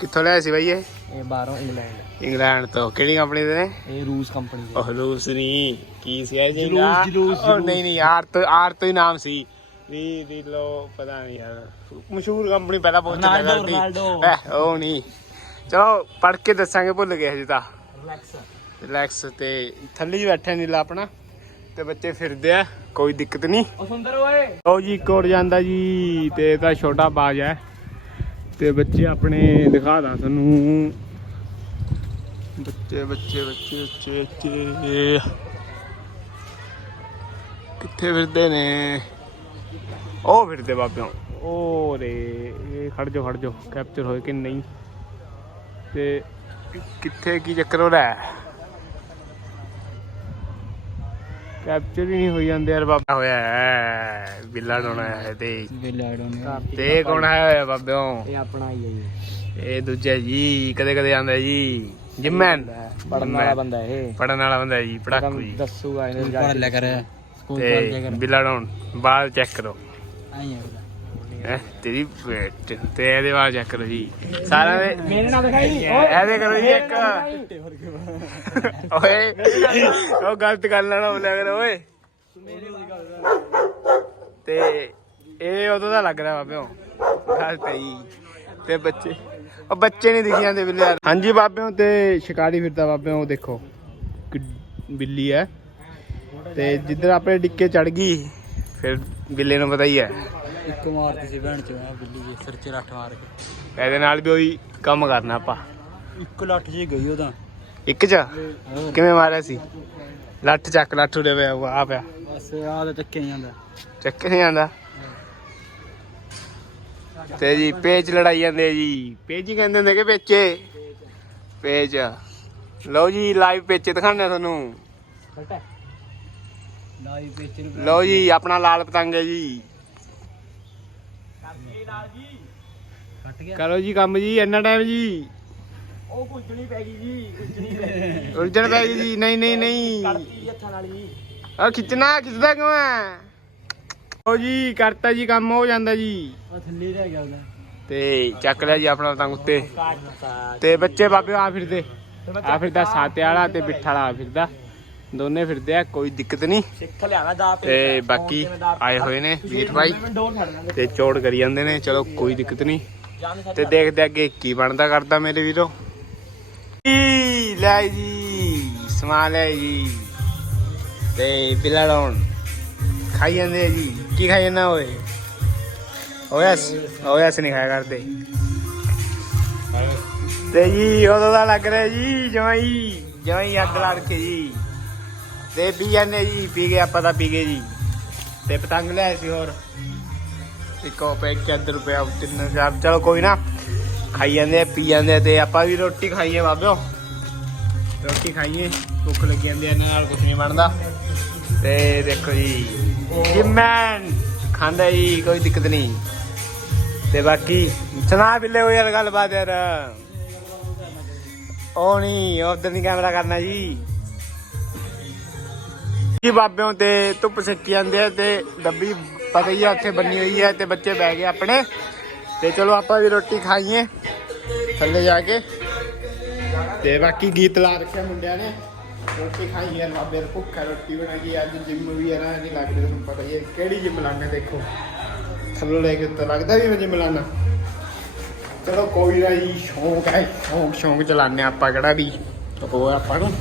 [SPEAKER 1] ਕਿੱਥੋਂ ਲਿਆ ਸੀ ਬਾਈ ਇਹ?
[SPEAKER 2] ਇਹ ਬਾਹਰੋਂ ਇੰਗਲੈਂਡ।
[SPEAKER 1] ਇੰਗਲੈਂਡ ਤੋਂ। ਕਿਹੜੀ ਕੰਪਨੀ ਦੇ ਨੇ?
[SPEAKER 2] ਇਹ ਰੂਸ ਕੰਪਨੀ ਦੇ।
[SPEAKER 1] ਉਹ ਰੂਸ ਨਹੀਂ ਕੀ ਸੀ ਇਹ ਜੀ
[SPEAKER 2] ਜਲੂਸ,
[SPEAKER 1] ਨਾ?
[SPEAKER 2] ਜਲੂਸ,
[SPEAKER 1] ਉਹ ਨਹੀਂ ਨਹੀਂ ਆਰ ਤੋਂ ਆਰ ਤੋਂ ਹੀ ਨਾਮ ਸੀ। ਵੀ ਦੀ ਲੋ ਪਤਾ ਨਹੀਂ ਯਾਰ। ਮਸ਼ਹੂਰ ਕੰਪਨੀ ਪਹਿਲਾਂ
[SPEAKER 2] ਰੋਨਾਲਡੋ,
[SPEAKER 1] ਕਰਦੀ ਉਹ ਨਹੀਂ। ਚਲੋ ਪੜ ਕੇ ਦੱਸਾਂਗੇ ਭੁੱਲ ਗਏ ਹਜੇ ਤਾਂ।
[SPEAKER 2] ਰਿਲੈਕਸ
[SPEAKER 1] ਰਿਲੈਕਸ ਤੇ ਥੱਲੇ ਹੀ ਬੈਠਾ ਨੀਲਾ ਆਪਣਾ ਤੇ ਬੱਚੇ ਫਿਰਦੇ ਆ ਕੋਈ ਦਿੱਕਤ ਨਹੀਂ।
[SPEAKER 2] ਉਹ ਸੁੰਦਰ ਓਏ।
[SPEAKER 1] ਲਓ ਜੀ ਹੋਰ ਜਾਂਦਾ ਜੀ ਤੇ ਇਹ ਤਾਂ ਛੋਟਾ ਬਾਜ ਹੈ। ਤੇ ਬੱਚੇ ਆਪਣੇ ਦਿਖਾ ਦਾਂ ਤੁਹਾਨੂੰ। ਬੱਚੇ ਬੱਚੇ ਬੱਚੇ ਬੱਚੇ ਬੱਚੇ। ਕਿੱਥੇ ਫਿਰਦੇ ਨੇ? ਉਹ ਫਿਰਦੇ ਬਾਬਿਆਂ ਉਹ ਰੇ ਇਹ ਖੜ ਜਾ ਖੜ ਜਾ ਕੈਪਚਰ ਹੋਏ ਕਿ ਨਹੀਂ? ਤੇ ਕਿੱਥੇ ਕੀ ਚੱਕਰ ਹੋ ਰਿਹਾ ਹੈ? ਕੈਪਚਰ ਹੀ ਨਹੀਂ ਹੋਈ ਜਾਂਦੇ ਯਾਰ ਬਾਬਾ। ਹੋਇਆ ਹੈ? ਬਿੱਲਾ ਡੋਣਾ ਹੈ ਤੇ?
[SPEAKER 2] ਆਈ ਡੋਨਟ
[SPEAKER 1] ਤੇ ਕੌਣ ਹੈ ਹੋਇਆ ਬਾਬਿਓ
[SPEAKER 2] ਇਹ ਆਪਣਾ ਹੀ ਹੈ ਜੀ।
[SPEAKER 1] ਇਹ ਦੂਜਾ ਜੀ ਕਦੇ ਕਦੇ ਆਉਂਦਾ ਜੀ। ਜਿਮੈਨ।
[SPEAKER 2] ਪੜਨ ਵਾਲਾ ਬੰਦਾ ਇਹ।
[SPEAKER 1] ਪੜਨ ਵਾਲਾ ਬੰਦਾ ਜੀ ਪੜਾਕੂ ਜੀ।
[SPEAKER 2] ਦੱਸੂਗਾ ਇਹਨੇ ਪੜ ਲਿਆ ਕਰ। ਸਕੂਲ
[SPEAKER 1] ਤੇ ਬਿੱਲਾ ਡੋਣ ਬਾਲ ਚੈੱਕ ਕਰੋ।
[SPEAKER 2] ਆਈ
[SPEAKER 1] ਹੈਂ, ਤੇਰੀ ਵੇਟ ਤੇ ਇਹਦੇ ਬਾਲ ਚੈੱਕ ਕਰੋ ਜੀ। ਸਾਰਾ ਦੇ
[SPEAKER 2] ਮੇਰੇ ਨਾਲ ਦਿਖਾਈ।
[SPEAKER 1] ਇਹਦੇ ਕਰੋ ਜੀ ਇੱਕ। ਓਏ ਉਹ ਗਲਤ ਗੱਲ ਨਾ ਬੋਲਿਆ ਕਰ ਓਏ। ਤੇ ਇਹ ਉਦੋਂ ਦਾ ਲੱਗ ਰਿਹਾ ਬਾਬਿਓ। ਗਲਤ ਹੈ ਜੀ ਤੇ ਬੱਚੇ ਉਹ ਬੱਚੇ ਨਹੀਂ ਦਿਖੀ ਜਾਂਦੇ ਬਿੱਲੇ ਯਾਰ ਹਾਂਜੀ ਬਾਬਿਓ ਤੇ ਸ਼ਿਕਾਰੀ ਫਿਰਦਾ ਬਾਬਿਓ ਉਹ ਦੇਖੋ। ਕਿ ਬਿੱਲੀ ਹੈ। ਤੇ ਜਿੱਧਰ ਆਪਣੇ ਡਿੱਕੇ ਚੜ ਗਈ ਫਿਰ ਬਿੱਲੇ ਨੂੰ ਪਤਾ ਹੀ ਹੈ।
[SPEAKER 2] ਇੱਕ ਮਾਰਦੀ ਸੀ ਭੈਣ ਚ ਆ ਬਿੱਲੀ ਦੇ ਸਿਰ ਚ ਰੱਠ ਮਾਰ ਕੇ।
[SPEAKER 1] ਇਹਦੇ ਨਾਲ ਵੀ ਉਹੀ ਕੰਮ ਕਰਨਾ ਆਪਾਂ।
[SPEAKER 2] ਇੱਕ ਲੱਠ ਜੀ ਗਈ ਉਹਦਾ।
[SPEAKER 1] ਇੱਕ ਚ? ਕਿਵੇਂ ਮਾਰਿਆ ਸੀ? ਲੱਠ ਚੱਕ ਲੱਠ ਉੜੇ ਪਿਆ ਉਹ ਆ ਪਿਆ।
[SPEAKER 2] ਬਸ ਆਹ ਤਾਂ ਚੱਕੇ ਨਹੀਂ ਜਾਂਦਾ।
[SPEAKER 1] ਚੱਕ ਨਹੀਂ ਆਂਦਾ ਤੇ ਜੀ ਪੇਚ ਲੜਾਈ ਜਾਂਦੇ ਆ ਜੀ। ਪੇਚ ਹੀ ਕਹਿੰਦੇ ਹੁੰਦੇ ਕਿ ਪੇਚੇ? ਪੇਚ। ਲਓ ਜੀ ਲਾਈਵ ਪੇਚੇ ਦਿਖਾਣੇ ਤੁਹਾਨੂੰ।
[SPEAKER 2] ਫਟਾ ਲਾਈ ਪੇਚ ਨੂੰ
[SPEAKER 1] ਲਓ ਜੀ ਆਪਣਾ ਲਾਲ ਪਤੰਗ ਹੈ ਜੀ।
[SPEAKER 2] ਕੱਟ ਗਿਆ।
[SPEAKER 1] ਕਰੋ ਜੀ ਕੰਮ ਜੀ ਇੰਨਾ ਟਾਈਮ ਜੀ।
[SPEAKER 2] ਉਹ ਕੁੱਜਣੀ ਪੈ ਗਈ ਜੀ ਕੁੱਜਣੀ ਪੈ ਗਈ
[SPEAKER 1] ਉਲਝਣ ਪੈ ਗਈ ਜੀ ਨਹੀਂ ਨਹੀਂ ਨਹੀਂ।
[SPEAKER 2] ਕੱਟਤੀ ਹੱਥਾਂ ਨਾਲ ਜੀ।
[SPEAKER 1] ਆ ਖਿੱਚਣਾ ਖਿੱਚਦਾ ਕਿਉਂ ਹੈ ਲਓ ਜੀ ਕਰਤਾ ਜੀ ਕੰਮ ਹੋ ਜਾਂਦਾ ਜੀ।
[SPEAKER 2] ਉਹ ਥੱਲੇ ਰਹਿ ਗਿਆ ਉਹਦਾ।
[SPEAKER 1] ਤੇ ਚੱਕ ਲਿਆ ਜੀ ਆਪਣਾ ਪਤੰਗ ਉੱਤੇ।
[SPEAKER 2] ਕੱਟਤਾ
[SPEAKER 1] ਤੇ ਬੱਚੇ ਬਾਬੇ ਆ ਫਿਰਦੇ। ਆ ਫਿਰਦਾ ਸਾਤੇ ਵਾਲਾ ਤੇ ਪਿੱਠ ਵਾਲਾ ਆ ਫਿਰਦਾ। ਦੋਨੇ ਫਿਰਦੇ ਆ ਕੋਈ ਦਿੱਕਤ ਨਹੀਂ।
[SPEAKER 2] ਸਿੱਖ ਲਿਆਵਾ ਦਾ
[SPEAKER 1] ਤੇ ਬਾਕੀ ਆਏ ਹੋਏ ਨੇ ਵੀਰ ਭਾਈ ਤੇ ਚੋੜ ਕਰੀ ਜਾਂਦੇ ਨੇ ਚਲੋ ਕੋਈ ਦਿੱਕਤ ਨਹੀਂ। ਤੇ ਦੇਖਦੇ ਅੱਗੇ ਕੀ ਬਣਦਾ ਕਰਦਾ ਮੇਰੇ ਵੀਰੋ। ਲੈ ਜੀ ਸਮਾਨ ਲੈ ਜੀ। ਤੇ ਬਿੱਲਾ ਲਾਉਣ ਖਾਈ ਜਾਂਦੇ ਜੀ। ਕੀ ਖਾਈ ਜਾਂਦਾ ਓਏ? ਓਇਸ ਓਇਸ ਨਹੀਂ ਖਾਇਆ ਕਰਦੇ। ਤੇ ਜੀ ਉਦੋਂ ਦਾ ਲੱਗ ਰਿਹਾ ਜੀ ਜਮਾਈ ਜਮਾਈ ਅੱਗ ਲੜ ਕੇ ਜੀ। ਤੇ ਪੀ ਜਾਂਦੇ ਜੀ, ਪੀ ਗਏ ਆਪਾਂ ਤਾਂ ਪੀ ਗਏ ਜੀ। ਤੇ ਪਤੰਗ ਲੈ ਸੀ ਹੋਰ। ਇੱਕੋ ਪੈ 4 ਰੁਪਏ ਤਿੰਨ ਹਜ਼ਾਰ। ਚਲੋ ਕੋਈ ਨਾ, ਖਾਈ ਜਾਂਦੇ ਆ, ਪੀ ਜਾਂਦੇ ਆ ਤੇ ਆਪਾਂ ਵੀ ਰੋਟੀ ਖਾਈਏ ਬਾਬਿਓ। ਰੋਟੀ ਖਾਈਏ, ਭੁੱਖ ਲੱਗੀ ਜਾਂਦੀ ਇਹਨਾਂ ਨਾਲ ਕੁਝ ਨਹੀਂ ਬਣਦਾ। ਤੇ ਦੇਖੋ ਜੀ, ਜਿਮੈਨ ਖਾਂਦਾ ਜੀ, ਕੋਈ ਦਿੱਕਤ ਨਹੀਂ। ਤੇ ਬਾਕੀ ਸੁਣਾ ਬਿੱਲੇ ਹੋਈ ਯਾਰ, ਗੱਲਬਾਤ ਯਾਰ। ਉਹ ਨਹੀਂ, ਉਧਰ ਨਹੀਂ ਕੈਮਰਾ ਕਰਨਾ ਜੀ। ਜੀ ਬਾਬਿਆਂ ਤੇ ਧੁੱਪ ਸੇਕੀ ਜਾਂਦੇ ਆ ਤੇ ਡੱਬੀ ਪਤਾ ਹੀ ਆ, ਉੱਥੇ ਬੰਨੀ ਹੋਈ ਹੈ ਤੇ ਬੱਚੇ ਬਹਿ ਗਏ ਆਪਣੇ। ਤੇ ਚਲੋ ਆਪਾਂ ਵੀ ਰੋਟੀ ਖਾਈਏ, ਥੱਲੇ ਜਾ ਕੇ। ਤੇ ਬਾਕੀ ਗੀਤ ਲਾ ਰੱਖਿਆ ਮੁੰਡਿਆਂ ਨੇ। ਰੋਟੀ ਖਾਈ ਯਾਰ ਬਾਬੇ ਨੂੰ ਭੁੱਖ ਹੈ ਰੋਟੀ ਬਣਾ ਕੇ ਅੱਜ ਜਿੰਮ ਵੀ ਹੈ ਨਾ ਨਹੀਂ ਲੱਗਦਾ ਤੁਹਾਨੂੰ ਪਤਾ ਹੀ ਹੈ ਕਿਹੜੀ ਜਿੰਮ ਲਾਣਾ ਦੇਖੋ। ਥੱਲੋਂ ਲੈ ਕੇ ਉੱਤੇ ਲੱਗਦਾ ਵੀ ਮੈਂ ਜਿੰਮ ਲਾਣਾ ਚਲੋ ਕੋਈ ਨਾ ਜੀ, ਸ਼ੌਂਕ ਹੈ, ਸ਼ੌਂਕ ਸ਼ੌਂਕ ਚਲਾਣੇ ਆਪਾਂ ਕਿਹੜਾ ਵੀ। ਉਹ ਆਪਾਂ ਨੂੰ।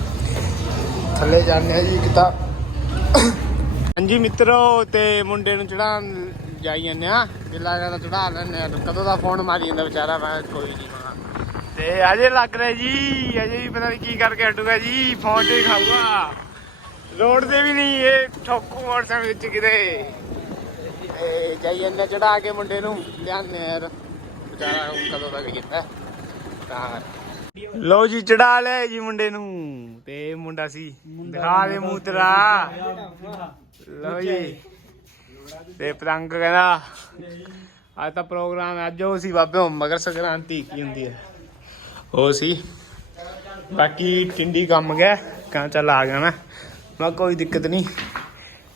[SPEAKER 1] ਥੱਲੇ ਜਾਂਦੇ ਆ ਜੀ ਇੱਕ ਤਾਂ ਹਾਂਜੀ ਮਿੱਤਰੋ ਤੇ ਮੁੰਡੇ ਨੂੰ ਚੜਾਉਣ ਜਾਈ ਜਾਂਦੇ ਆ। ਜਿੱਲਾ ਜ਼ਿਆਦਾ ਚੜਾ ਲੈਣੇ ਆ। ਕਦੋਂ ਦਾ ਫੋਨ ਮਾਰੀ ਜਾਂਦਾ ਵਿਚਾਰਾ? ਮੈਂ ਕੋਈ ਨਹੀਂ ਮਗਾ ਤੇ ਅਜੇ ਲੱਗ ਰਿਹਾ ਜੀ। ਅਜੇ ਵੀ ਪਤਾ ਨਹੀਂ ਕੀ ਕਰਕੇ ਹਟੂਗਾ ਜੀ। ਫੋਨ ਤੇ ਹੀ ਖਾਊਗਾ। ਲੋੜ ਦੇ ਵੀ ਨਹੀਂ ਇਹ ਠੋਕੂ ਮੋਟਰਸਾਈਕਲ ਵਿੱਚ ਕਿਤੇ। ਤੇ ਜਾਈ ਜਾਂਦੇ ਚੜਾ ਕੇ ਮੁੰਡੇ ਨੂੰ। ਲਿਆਉਂਦੇ ਯਾਰ। ਵਿਚਾਰਾ ਹੁਣ ਕਦੋਂ ਤੱਕ ਕੀਤਾ ਤਾਂ ਲਓ ਜੀ ਚੜਾ ਲੈ ਜੀ ਮੁੰਡੇ ਨੂੰ। ਤੇ ਮੁੰਡਾ ਸੀ। ਦਿਖਾ ਦੇ ਮੂੰਹ ਤੇਰਾ। ਲਓ ਜੀ। ਤੇ ਪਤੰਗ ਕਹਿੰਦਾ ਅੱਜ ਤਾਂ ਪ੍ਰੋਗਰਾਮ ਅੱਜ ਉਹ ਸੀ ਬਾਬੇ ਮਗਰ ਸੰਕ੍ਰਾਂਤੀ ਕੀ ਹੁੰਦੀ ਹੈ। ਉਹ ਸੀ। ਬਾਕੀ ਟਿੰਡੀ ਕੰਮ ਗਿਆ ਕਾਂ ਚੱਲ ਆ ਗਿਆ ਮੈਂ। ਮੈਂ ਕੋਈ ਦਿੱਕਤ ਨਹੀਂ।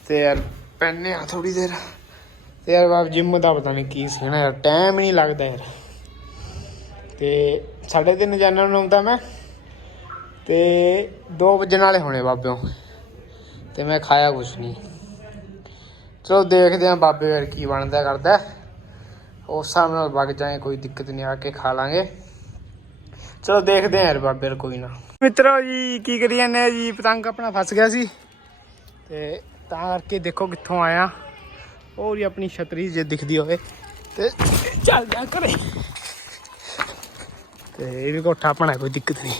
[SPEAKER 1] ਤੇ ਯਾਰ ਪੈਨੇ ਆ ਥੋੜੀ ਦੇਰ। ਤੇ ਯਾਰ ਬਾਬ ਜਿਮ ਦਾ ਪਤਾ ਨਹੀਂ ਕੀ ਸੀ ਨਾ ਯਾਰ ਟਾਈਮ ਹੀ ਨਹੀਂ ਲੱਗਦਾ ਯਾਰ। ਤੇ ਸਾਢੇ ਤਿੰਨ ਜਾਨਾਂ ਨੂੰ ਆਉਂਦਾ ਮੈਂ ਤੇ 2 ਵਜੇ ਨਾਲੇ ਹੋਣੇ ਬਾਬਿਓ ਤੇ ਮੈਂ ਖਾਇਆ ਕੁਛ ਨਹੀਂ ਚਲੋ ਦੇਖਦੇ ਆਂ ਬਾਬੇ ਯਾਰ ਕੀ ਬਣਦਾ ਕਰਦਾ। ਉਸ ਹਿਸਾਬ ਨਾਲ ਵਗ ਜਾਏ, ਕੋਈ ਦਿੱਕਤ ਨਹੀਂ ਆ ਕੇ ਖਾ ਲਾਂਗੇ। ਚਲੋ ਦੇਖਦੇ ਆਂ ਯਾਰ ਬਾਬੇ ਯਾਰ ਕੋਈ ਨਾ। ਮਿੱਤਰੋ ਜੀ, ਕੀ ਕਰੀ ਜਾਂਦੇ ਆ ਜੀ? ਪਤੰਗ ਆਪਣਾ ਫਸ ਗਿਆ ਸੀ ਤੇ ਤਾਂ ਕਰਕੇ ਦੇਖੋ ਕਿੱਥੋਂ ਆਇਆ। ਹੋਰ ਹੀ ਆਪਣੀ ਛਤਰੀ ਜੇ ਦਿਖਦੀ ਹੋਵੇ ਤੇ ਚੱਲ ਜਾ ਘਰੇ। ਤੇ ਇਹ ਵੀ ਕੋਠਾ ਆਪਣਾ ਕੋਈ ਦਿੱਕਤ ਨਹੀਂ।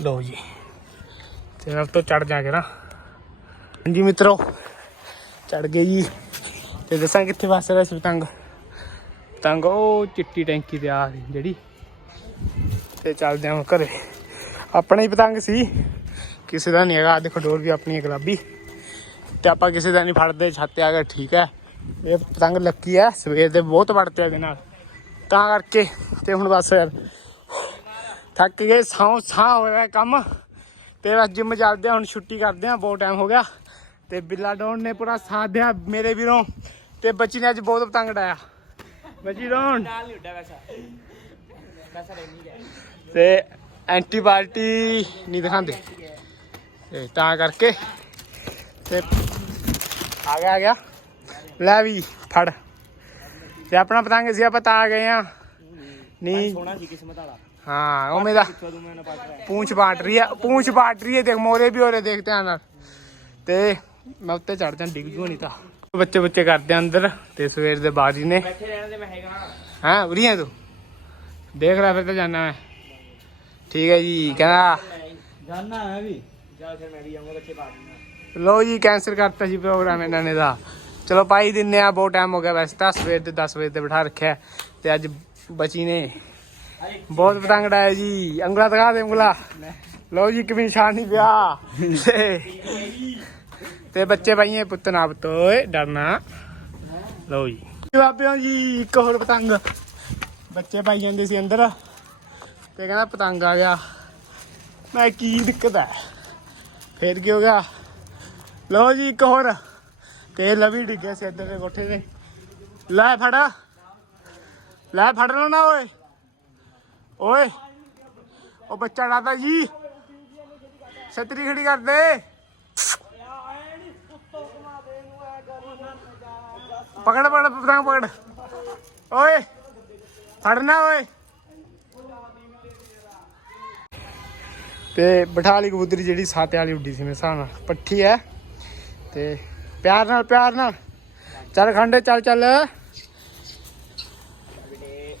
[SPEAKER 1] ਲਓ ਜੀ। ਤੇ ਨਾਲ ਤੋਂ ਚੜ ਜਾਗੇ ਨਾ। ਹਾਂਜੀ ਮਿੱਤਰੋ ਚੜ ਗਏ ਜੀ। ਤੇ ਦੱਸਾਂ ਕਿੱਥੇ ਫਸ ਰਿਹਾ ਸੀ ਪਤੰਗ ਪਤੰਗ ਉਹ ਚਿੱਟੀ ਟੈਂਕੀ ਤੇ ਆ ਰਹੀ ਜਿਹੜੀ। ਤੇ ਚੱਲਦੇ ਹਾਂ ਘਰੇ। ਆਪਣਾ ਹੀ ਪਤੰਗ ਸੀ। ਕਿਸੇ ਦਾ ਨਹੀਂ ਹੈਗਾ। ਆਹ ਦੇਖੋ, ਡੋਰ ਵੀ ਆਪਣੀ ਗੁਲਾਬੀ। ਤੇ ਆਪਾਂ ਕਿਸੇ ਦਾ ਨਹੀਂ ਫੜਦੇ, ਛੱਤ ਆ ਗਏ ਠੀਕ ਹੈ। ਇਹ ਪਤੰਗ ਲੱਕੀ ਹੈ। ਸਵੇਰ ਦੇ ਬਹੁਤ ਵੜਤੇ ਇਹਦੇ ਨਾਲ। ਤਾਂ ਕਰਕੇ ਤੇ ਹੁਣ ਬਸ ਯਾਰ ਥੱਕ ਗਏ ਸਾਹ ਸਾਹ ਹੋ ਰਿਹਾ ਕੰਮ। ਤੇ ਬਸ ਜਿਮ ਚੱਲਦੇ ਹੁਣ ਛੁੱਟੀ ਕਰਦੇ ਆ ਬਹੁਤ ਟਾਈਮ ਹੋ ਗਿਆ। ਤੇ ਬਿੱਲਾ ਡੌਨ ਨੇ ਪੂਰਾ ਸਾਥ ਦਿਆ ਮੇਰੇ ਵੀਰੋਂ। ਤੇ ਬੱਚੀ ਨੇ ਅੱਜ ਬਹੁਤ ਪਤੰਗ ਡਾਇਆ ਬੱਚੀ ਡੌਨ। ਤੇ ਐਂਟੀਬਾਇਓਟੀ ਨਹੀਂ ਦਿਖਾਉਂਦੇ। ਤੇ ਤਾਂ ਕਰਕੇ ਤੇ ਆ ਗਿਆ ਆ ਗਿਆ। ਲੈ ਵੀ ਫੜ। ਤੇ ਆਪਣਾ ਪਤੰਗ ਸੀ ਆਪਾਂ ਤਾਂ ਆ ਗਏ ਆ। ਨਹੀਂ
[SPEAKER 2] ਸੋਹਣਾ ਸੀ ਕਿਸਮਤ ਵਾਲਾ।
[SPEAKER 1] ਹਾਂ ਉਹ ਮੇਰਾ ਪੂੰਛ ਬਾਟ ਰਹੀ ਹੈ ਪੂੰਛ ਬਾਟ ਰਹੀ ਹੈ ਦੇਖ ਮੋਰੇ ਵੀ ਹੋ ਰਹੇ ਦੇਖ ਧਿਆਨ ਨਾਲ। ਤੇ ਮੈਂ ਉੱਤੇ ਚੜ ਜਾਂ ਡਿੱਗ ਜੂ ਨਹੀਂ ਤਾਂ। ਬੱਚੇ ਬੱਚੇ ਕਰਦੇ ਆ ਅੰਦਰ ਤੇ ਸਵੇਰ ਦੇ ਬਾਜੀ ਨੇ।
[SPEAKER 2] ਬੈਠੇ ਰਹਿਣ ਦੇ ਮੈਂ ਹੈਗਾ।
[SPEAKER 1] ਹਾਂ ਉਰੀ ਹੈ ਤੂੰ? ਦੇਖ ਲੈ ਫਿਰ ਤਾਂ ਜਾਣਾ ਮੈਂ। ਠੀਕ ਹੈ ਜੀ ਕਹਿੰਦਾ
[SPEAKER 2] ਜਾਨਾ ਹੈ ਵੀ। ਜਾ ਫਿਰ ਮੈਂ ਵੀ ਆਉਂਗਾ ਬੱਚੇ ਦੂੰਗਾ
[SPEAKER 1] ਲੋ ਜੀ ਕੈਂਸਲ ਕਰਤਾ ਸੀ ਪ੍ਰੋਗਰਾਮ ਇਹਨਾਂ ਨੇ ਦਾ। ਚਲੋ ਪਾਈ ਦਿੰਨੇ ਆ, ਬਹੁਤ ਟਾਈਮ ਹੋ ਗਿਆ ਵੈਸੇ ਤਾਂ ਸਵੇਰ ਦੇ 10 ਵਜੇ ਤੇ ਬਿਠਾ ਰੱਖਿਆ ਤੇ ਅੱਜ ਬਚੀ ਨੇ ਬਹੁਤ ਪਤੰਗ ਡਾਇਆ ਜੀ। ਅੰਗਲਾ ਦਿਖਾ ਦੇ ਉਂਗਲਾ। ਲੋ ਜੀ ਕਿਵੇਂ ਨਿਸ਼ਾਨ ਨਹੀਂ ਪਿਆ। ਤੇ- ਬੱਚੇ ਪਾਈਏ ਪੁੱਤ ਨਾ ਬਤੋਏ ਡਰਨਾ ਲੋ ਜੀ। ਬਾਬਿਓ ਜੀ, ਇੱਕ ਹੋਰ ਪਤੰਗ। ਬੱਚੇ ਪਾਈ ਜਾਂਦੇ ਸੀ ਅੰਦਰ ਤੇ ਕਹਿੰਦਾ ਪਤੰਗ ਆ ਗਿਆ। ਮੈਂ ਕੀ ਦਿੱਕਤ ਹੈ? ਫੇਰ ਕੀ ਹੋ ਗਿਆ? ਲਓ ਜੀ, ਇੱਕ ਹੋਰ। ਤੇ ਲਵੀ ਡਿੱਗਿਆ ਸੀ ਇੱਧਰ ਦੇ ਕੋਠੇ ਤੇ। ਲੈ ਫੜ। ਲੈ ਫੜ ਲਓ ਨਾ ਓਏ। ਓਏ। ਉਹ ਬੱਚਾ ਡਾਦਾ ਜੀ। ਛਤਰੀ ਖੜੀ ਕਰ ਦੇ। ਪਕੜ ਪਕੜ, ਪਤੰਗ ਪਕੜ। ਓਏ। ਫੜਨਾ ਓਏ। ਤੇ ਬਠਾਲੀ ਲਈ ਕਬੂਤਰੀ ਜਿਹੜੀ ਸਾਤੇ ਵਾਲੀ ਉੱਡੀ ਸੀ ਮੇਰੇ ਹਿਸਾਬ ਨਾਲ। ਪੱਠੀ ਹੈ। ਤੇ ਪਿਆਰ ਨਾਲ ਪਿਆਰ ਨਾਲ। ਚੱਲ ਖੰਡੇ ਚੱਲ ਚੱਲ।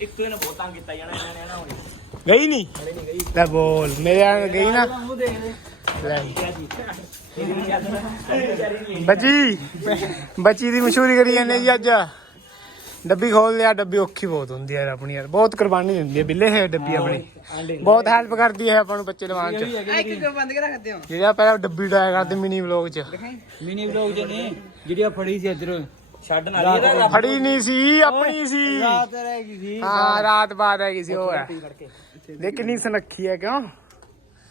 [SPEAKER 2] ਇੱਕ ਦਿਨ ਬਹੁਤ ਤੰਗ ਕੀਤਾ ਜਾਣਾ ਇਹਨਾਂ ਨੇ ਨਾ ਹੁਣ।
[SPEAKER 1] ਗਈ ਨਹੀਂ ਲੈ ਬੋਲ ਮੇਰੇ ਨਾਲ ਗਈ ਨਾ।
[SPEAKER 2] ਮੂੰਹ ਦੇਖ ਲੈ।
[SPEAKER 1] ਲੈ। ਬੱਚੀ ਬੱਚੀ ਦੀ ਮਸ਼ਹੂਰੀ ਕਰੀ ਜਾਂਦੇ ਜੀ ਅੱਜ। ਡੱਬੀ ਖੋਲ ਲਿਆ ਡੱਬੀ ਔਖੀ ਬਹੁਤ ਹੁੰਦੀ ਹੈ ਯਾਰ ਆਪਣੀ ਯਾਰ। ਬਹੁਤ ਕੁਰਬਾਨੀ ਦਿੰਦੀ ਹੈ ਬਿੱਲੇ ਹੈ ਡੱਬੀ ਆਪਣੀ। ਬਹੁਤ ਹੈਲਪ ਕਰਦੀ ਹੈ ਆਪਾਂ ਨੂੰ ਬੱਚੇ ਲਵਾਉਣ ਚ।
[SPEAKER 3] ਇੱਕ ਕਿਉਂ ਬੰਦ ਕੇ ਰੱਖਦੇ ਹੋ?
[SPEAKER 1] ਜਿਹੜਾ ਪਹਿਲਾਂ ਡੱਬੀ ਡਾਇਆ ਕਰਦੇ ਮਿਨੀ ਵਲੌਗ ਚ।
[SPEAKER 3] ਮਿਨੀ ਵਲੌਗ ਚ ਨਹੀਂ ਜਿਹੜੀ ਆ ਫੜੀ ਸੀ ਇੱਧਰ।
[SPEAKER 2] ਛੱਡ ਨਾਲ ਇਹਦਾ
[SPEAKER 1] ਫੜੀ ਨਹੀਂ ਸੀ ਆਪਣੀ ਸੀ।
[SPEAKER 3] ਰਾਤ ਰਹਿ ਗਈ ਸੀ।
[SPEAKER 1] ਹਾਂ ਰਾਤ। ਬਾਅਦ ਹੈ ਕਿਸੇ ਉਹ ਹੈ। ਦੇਖ ਕਿੰਨੀ ਸੁਨੱਖੀ ਹੈ ਕਿਉਂ?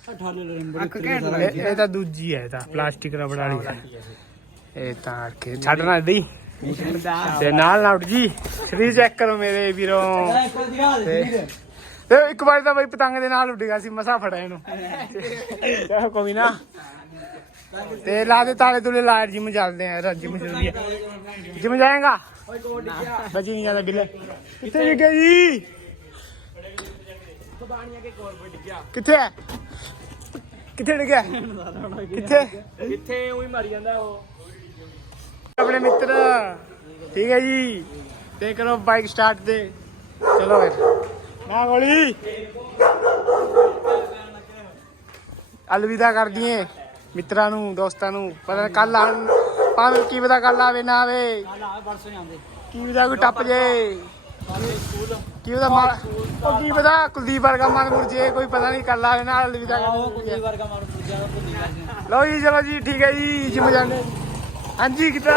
[SPEAKER 1] ਇਹ ਤਾਂ ਦੂਜੀ ਹੈ ਇਹ ਤਾਂ ਪਲਾਸਟਿਕ ਰਬੜ ਵਾਲੀ ਇਹ ਤਾਂ ਕੇ ਛੱਡਣਾ ਦੇਈ ਤੇ ਨਾਲ ਨਾ ਉੱਠ ਜੀ ਸਰੀਰ ਚੈੱਕ ਕਰੋ ਮੇਰੇ ਵੀਰੋ। ਤੇ ਇੱਕ ਵਾਰ ਤਾਂ ਬਈ ਪਤੰਗ ਦੇ ਨਾਲ ਉੱਡ ਗਿਆ ਸੀ ਮਸਾ ਫੜਿਆ ਇਹਨੂੰ। ਚਲੋ ਕੋਈ ਨਾ। ਤੇ ਲਾ ਦੇ ਤਾਲੇ ਤੁਲੇ ਲਾ ਜਿਮ ਚੱਲਦੇ ਆ ਜਿਮ ਚੱਲਦੀ ਹੈ ਜਿਮ ਜਾਏਗਾ? ਬਜੀ ਨਹੀਂ ਜਾਂਦਾ ਬਿੱਲੇ ਕਿੱਥੇ ਡਿੱਗਿਆ ਜੀ? ਕਿੱਥੇ ਹੈ? ਕਿੱਥੇ ਡਿੱਗਿਆ ਕਿੱਥੇ?
[SPEAKER 2] ਕਿੱਥੇ ਉਹੀ ਮਾਰੀ ਜਾਂਦਾ ਉਹ।
[SPEAKER 1] ਆਪਣੇ ਮਿੱਤਰ। ਠੀਕ ਹੈ ਜੀ। ਤੇ ਕਰੋ ਬਾਈਕ ਸਟਾਰਟ ਤੇ। ਚਲੋ ਫਿਰ। ਨਾ ਗੋਲੀ। ਅਲਵਿਦਾ ਕਰ ਦਈਏ ਮਿੱਤਰਾਂ ਨੂੰ ਦੋਸਤਾਂ ਨੂੰ। ਪਤਾ ਕੱਲ ਆਣ ਭਾਵੇਂ ਕੀ ਪਤਾ ਕੱਲ ਆਵੇ ਨਾ ਆਵੇ। ਕੀ ਪਤਾ ਕੋਈ ਟੱਪ ਜੇ। ਕੀ ਉਹਦਾ ਮਾਲ ਉਹ ਕੀ ਪਤਾ ਕੁਲਦੀਪ ਵਰਗਾ ਮਨ ਮੁਰਜੇ ਕੋਈ ਪਤਾ ਨਹੀਂ ਕੱਲਾ ਦੇ ਨਾਲ ਅਲਵਿਦਾ
[SPEAKER 3] ਮਾਰੂ ਜਾਂਦੇ
[SPEAKER 1] ਲਓ ਜੀ ਚਲੋ ਜੀ ਠੀਕ ਹੈ ਜੀ ਜਿਮ ਜਾਂਦੇ। ਹਾਂਜੀ ਕਿਤਾ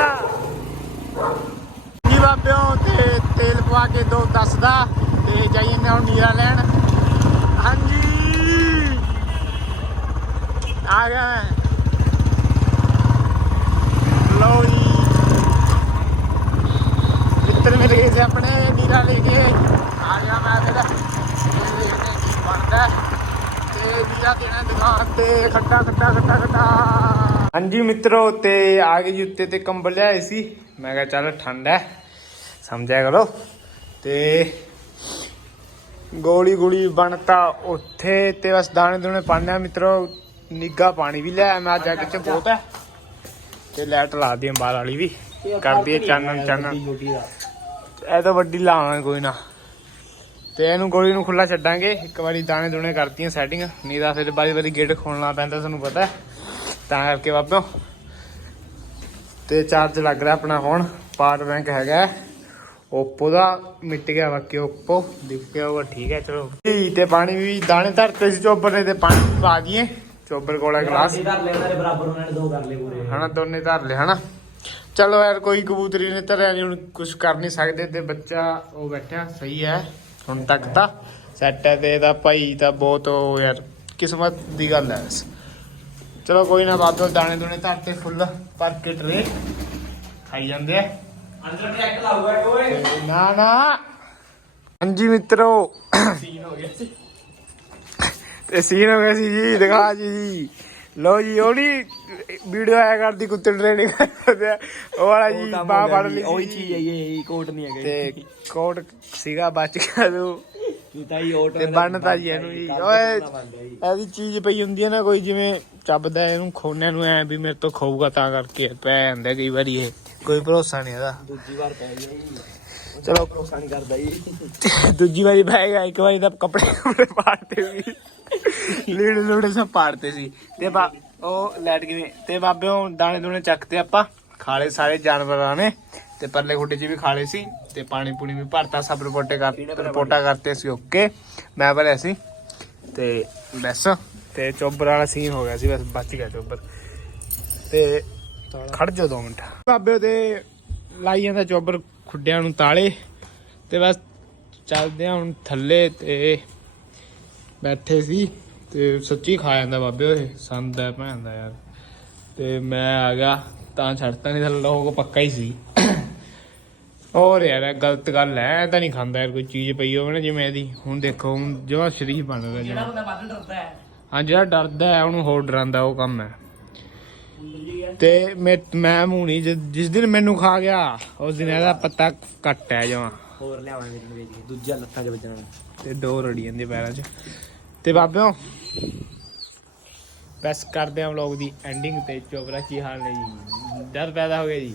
[SPEAKER 1] ਜੀ ਬਾਬਿਓ, ਤੇ ਤੇਲ ਪਵਾ ਕੇ ਦੋ ਦਸ ਦਾ ਤੇ ਜਾਈਏ ਨੇ ਨੀਰਾ ਲੈਣ। ਹਾਂਜੀ। ਆ ਗਿਆ ਲਓ ਜੀ। ਮਿੱਤਰ ਮਿਲ ਗਏ ਸੀ ਆਪਣੇ ਨੀਰਾ ਲੈ ਕੇ ਆ ਗਿਆ ਮੈਂ ਫਿਰ। ਦੇਖਦੇ ਕੀ ਬਣਦਾ ਤੇ ਨੀਰਾ ਦੇਣਾ ਦੁਕਾਨ ਤੇ। ਖੱਟਾ ਖੱਟਾ ਖੱਟਾ ਖੱਟਾ ਹਾਂਜੀ ਮਿੱਤਰੋ, ਤੇ ਆ ਗਏ ਜੀ ਉੱਤੇ ਤੇ ਕੰਬਲ ਲਿਆਏ ਸੀ। ਮੈਂ ਕਿਹਾ ਚੱਲ ਠੰਡ ਹੈ ਸਮਝਿਆ ਕਰੋ। ਤੇ ਗੋਲੀ ਗੋਲੀ ਬਣਤਾ ਉੱਥੇ ਤੇ ਬਸ ਦਾਣੇ ਦੂਣੇ ਪਾਣਿਆ ਮਿੱਤਰੋ। ਨਿੱਗਾ ਪਾਣੀ ਵੀ ਲਿਆ ਮੈਂ ਜੱਗ ਚ ਬਹੁਤ ਹੈ ਤੇ ਲਾਈਟ ਲਾ ਦੀ ਬਾਲ ਵਾਲੀ ਵੀ। ਕਰਦੀ ਹੈ ਚਾਨਣ ਚਾਨਣ। ਇਹ ਤਾਂ ਵੱਡੀ ਲਾਵਾਂਗੇ ਕੋਈ ਨਾ। ਤੇ ਇਹਨੂੰ ਗੋਲੀ ਨੂੰ ਖੁੱਲਾ ਛੱਡਾਂਗੇ। ਇੱਕ ਵਾਰੀ ਦਾਣੇ ਦੁਣੇ ਕਰਤੀਆਂ ਸੈਟਿੰਗ। ਨਹੀਂ ਤਾਂ ਫਿਰ ਬਾਰੀ ਬਾਰੀ ਗੇਟ ਖੋਲਣਾ ਪੈਂਦਾ, ਤੁਹਾਨੂੰ ਪਤਾ ਹੈ। ਤਾਂ ਕਰਕੇ ਬਾਬਿਓ। ਤੇ ਚਾਰਜ ਲੱਗ ਰਿਹਾ ਆਪਣਾ ਹੁਣ। ਪਾਵਰ ਬੈਂਕ ਹੈਗਾ। ਓਪੋ ਦਾ। ਮਿਟ ਗਿਆ ਬਾਕੀ ਓਪੋ ਦਿਖ ਗਿਆ ਉਹ ਠੀਕ ਹੈ ਚਲੋ। ਜੀ ਤੇ ਪਾਣੀ ਵੀ ਦਾਣੇ ਧਰਤੇ ਸੀ ਚੋਬਰ ਨੇ ਤੇ ਪਾਣੀ ਪਾ ਦਈਏ। ਚੋਬਰ ਕੋਲ ਗਲਾਸ।
[SPEAKER 2] ਕਰ ਲੈ ਉਹਨਾਂ ਦੇ ਬਰਾਬਰ ਉਹਨਾਂ ਨੇ ਦੋ ਕਰ ਲਏ ਪੂਰੇ।
[SPEAKER 1] ਹਨਾ ਦੋਨੇ ਧਰ ਲਏ ਹਨਾ। ਚਲੋ ਯਾਰ ਕੋਈ ਕਬੂਤਰੀ ਨੇ ਧਰਿਆ ਨਹੀਂ ਹੁਣ ਕੁਝ ਕਰ ਨਹੀਂ ਸਕਦੇ ਤੇ ਬੱਚਾ ਉਹ ਬੈਠਾ ਸਹੀ ਹੈ। ਹੁਣ ਤੱਕ ਤਾਂ ਸੈੱਟ ਹੈ ਤੇ ਇਹਦਾ ਭਾਈ ਤਾਂ ਬਹੁਤ ਉਹ ਯਾਰ ਕਿਸਮਤ ਦੀ ਗੱਲ ਹੈ। ਚਲੋ ਕੋਈ ਨਾ ਬਾਬੇ ਦਾਣੇ ਦੋਣੇ ਧਰਤੇ ਫੁੱਲ ਭਰ ਕੇ ਟਰੇ। ਖਾਈ ਜਾਂਦੇ ਆ।
[SPEAKER 2] ਅੰਦਰ ਟਰੈਕ ਲਾਊਗਾ ਓਏ।
[SPEAKER 1] ਨਾ ਨਾ। ਹਾਂਜੀ ਮਿੱਤਰੋ।
[SPEAKER 2] ਸੀਨ ਹੋ ਗਿਆ ਸੀ।
[SPEAKER 1] ਤੇ ਸੀਨ ਹੋ ਗਿਆ ਸੀ ਜੀ ਦਿਖਾ ਜੀ ਜੀ। ਲੋ ਜੀ ਉਹਦੀ ਵੀਡੀਓ ਆਇਆ ਕਰਦੀ ਕੁੱਤੇ ਟ੍ਰੇਨਿੰਗ ਕਰਦੇ ਆ। ਉਹ ਵਾਲਾ ਜੀ ਬਾਹ ਫੜ ਲਈ
[SPEAKER 2] ਉਹੀ। ਚੀਜ਼ ਹੈ ਇਹ ਕੋਟ ਨਹੀਂ ਹੈਗਾ।
[SPEAKER 1] ਤੇ ਕੋਟ ਸੀਗਾ ਬਚ ਗਿਆ ਤੂੰ।
[SPEAKER 2] ਤੂੰ ਤਾਂ ਹੀ ਆਟੋ
[SPEAKER 1] ਤੇ ਬੰਨਤਾ ਜੀ ਇਹਨੂੰ ਜੀ। ਓਏ ਇਹਦੀ ਚੀਜ਼ ਪਈ ਹੁੰਦੀ ਹੈ ਨਾ ਕੋਈ ਜਿਵੇਂ ਚੱਬਦਾ ਇਹਨੂੰ ਖੋਨਿਆਂ ਨੂੰ ਐ ਵੀ ਮੇਰੇ ਤੋਂ ਖਾਊਗਾ ਤਾਂ ਕਰਕੇ ਪੈ ਜਾਂਦਾ ਕਈ ਵਾਰੀ ਇਹ। ਕੋਈ ਭਰੋਸਾ ਨਹੀਂ ਇਹਦਾ।
[SPEAKER 2] ਦੂਜੀ ਵਾਰ ਪੈ ਗਿਆ ਜੀ।
[SPEAKER 1] ਚਲੋ।
[SPEAKER 2] ਭਰੋਸਾ ਨਹੀਂ ਕਰਦਾ ਜੀ।
[SPEAKER 1] ਦੂਜੀ ਵਾਰੀ ਪੈ ਗਿਆ ਇੱਕ ਵਾਰੀ ਤਾਂ ਕੱਪੜੇ ਕੁਪੜੇ ਪਾੜਤੇ ਸੀ। ਲੀੜ ਲੂੜੇ ਸਭ ਪਾੜਤੇ ਸੀ। ਤੇ ਬਾ ਉਹ ਲੈਟ ਕਿਵੇਂ ਤੇ ਬਾਬਿਓ ਦਾਣੇ ਦੂਣੇ ਚੱਕਤੇ ਆਪਾਂ ਖਾਲੇ ਸਾਰੇ ਜਾਨਵਰਾਂ ਨੇ। ਤੇ ਪਰਲੇ ਖੁੱਡੇ 'ਚ ਵੀ ਖਾਲੇ ਸੀ ਤੇ ਪਾਣੀ ਪੂਣੀ ਵੀ ਭਰਤਾ ਸਭ ਰਿਪੋਰਟੇ ਕਰ ਰਿਪੋਰਟਾਂ ਕਰਤੇ ਸੀ ਓਕੇ ਮੈਂ ਭਰਿਆ ਸੀ ਤੇ ਬਸ। ਤੇ ਚੋਬਰ ਵਾਲਾ ਸੀਨ ਹੋ ਗਿਆ ਸੀ ਬਸ ਬਚ ਗਿਆ ਚੋਬਰ। ਤੇ ਖੜ ਜਾ ਦੋ ਮਿੰਟ। ਬਾਬੇ ਉਹਦੇ ਲਾਈ ਜਾਂਦਾ ਚੋਬਰ ਖੁੱਡਿਆਂ ਨੂੰ ਤਾਲੇ ਤੇ ਬਸ ਚੱਲਦੇ ਆ ਹੁਣ ਥੱਲੇ ਤੇ ਬੈਠੇ ਸੀ ਤੇ ਸੱਚੀ ਖਾ ਜਾਂਦਾ ਬਾਬੇ ਉਹ ਸੰਦ ਹੈ ਭੈਣ ਦਾ ਯਾਰ। ਤੇ ਮੈਂ ਆ ਗਿਆ ਤਾਂ ਛੱਡਤਾ ਨਹੀਂ ਤਾਂ ਲੋਕ ਪੱਕਾ ਹੀ ਸੀ। ਹੋਰ ਯਾਰ ਇਹ ਗਲਤ ਗੱਲ ਹੈ ਇਹ ਤਾਂ ਨਹੀਂ ਖਾਂਦਾ ਯਾਰ ਕੋਈ ਚੀਜ਼ ਪਈ ਹੋਵੇ ਨਾ ਜਿਵੇਂ ਇਹਦੀ। ਹੁਣ ਦੇਖੋ ਹੁਣ ਜਮਾ ਸ਼ਰੀਫ ਬਣਦਾ ਜਿਵੇਂ
[SPEAKER 2] ਬੰਦਾ ਵੱਧ ਡਰਦਾ ਹੈ।
[SPEAKER 1] ਹਾਂ ਜਿਹੜਾ ਡਰਦਾ ਹੈ ਉਹਨੂੰ ਹੋਰ ਡਰਾਉਂਦਾ ਉਹ ਕੰਮ ਹੈ। ਤੇ ਮੈਂ ਮੈਂ ਮੂਣੀ ਜਿਸ ਦਿਨ ਮੈਨੂੰ ਖਾ ਗਿਆ ਉਸ ਦਿਨ ਇਹਦਾ ਪੱਤਾ ਕੱਟ ਹੈ ਜਮਾ।
[SPEAKER 2] ਹੋਰ ਲਿਆਵਾਂਗੇ ਤੈਨੂੰ ਵੇਚ ਕੇ ਦੂਜਾ ਲੱਤਾਂ 'ਚ ਵੱਜਣਾ।
[SPEAKER 1] ਤੇ ਦੋ ਰੜੀ ਜਾਂਦੇ ਪੈਰਾਂ 'ਚ। ਤੇ ਬਾਬਿਓ ਬਸ ਕਰਦੇ ਆਂ ਵਲੌਗ ਦੀ ਐਂਡਿੰਗ ਤੇ ਚੋਬਰਾ ਕੀ ਹਾਲ ਨੇ ਜੀ ਡਰ ਪੈਦਾ ਹੋ ਗਿਆ ਜੀ।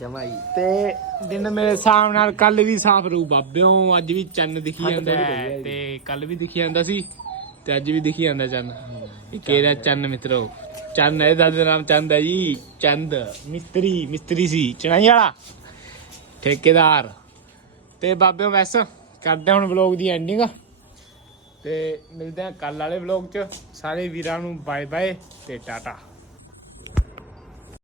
[SPEAKER 2] ਜਮਾਈ।
[SPEAKER 1] ਤੇ ਦਿਨ ਮੇਰੇ ਹਿਸਾਬ ਨਾਲ ਕੱਲ ਵੀ ਸਾਫ਼ ਰਹੂ ਬਾਬਿਓ ਅੱਜ ਵੀ ਚੰਨ ਦਿਖੀ ਜਾਂਦਾ ਹੈ ਤੇ ਕੱਲ ਵੀ ਦਿਖੀ ਜਾਂਦਾ ਸੀ ਤੇ ਅੱਜ ਵੀ ਦਿਖੀ ਜਾਂਦਾ ਚੰਨ। ਇਹ ਕਿਹੜਾ ਚੰਨ। ਮਿੱਤਰੋ। ਚੰਨ ਹੈ ਦਾਦੇ ਦਾ ਨਾਮ ਚੰਦ ਹੈ ਜੀ। ਚੰਦ ਮਿਸਤਰੀ ਮਿਸਤਰੀ ਸੀ ਚਣਾਈ ਵਾਲਾ। ਠੇਕੇਦਾਰ। ਤੇ ਬਾਬਿਓ ਵੈਸ ਕਰਦੇ ਹੁਣ ਵਲੌਗ ਦੀ ਐਂਡਿੰਗ ਤੇ ਮਿਲਦੇ ਹਾਂ ਕੱਲ ਵਾਲੇ ਵਲੌਗ 'ਚ। ਸਾਰੇ ਵੀਰਾਂ ਨੂੰ ਬਾਏ ਬਾਏ ਤੇ ਟਾਟਾ।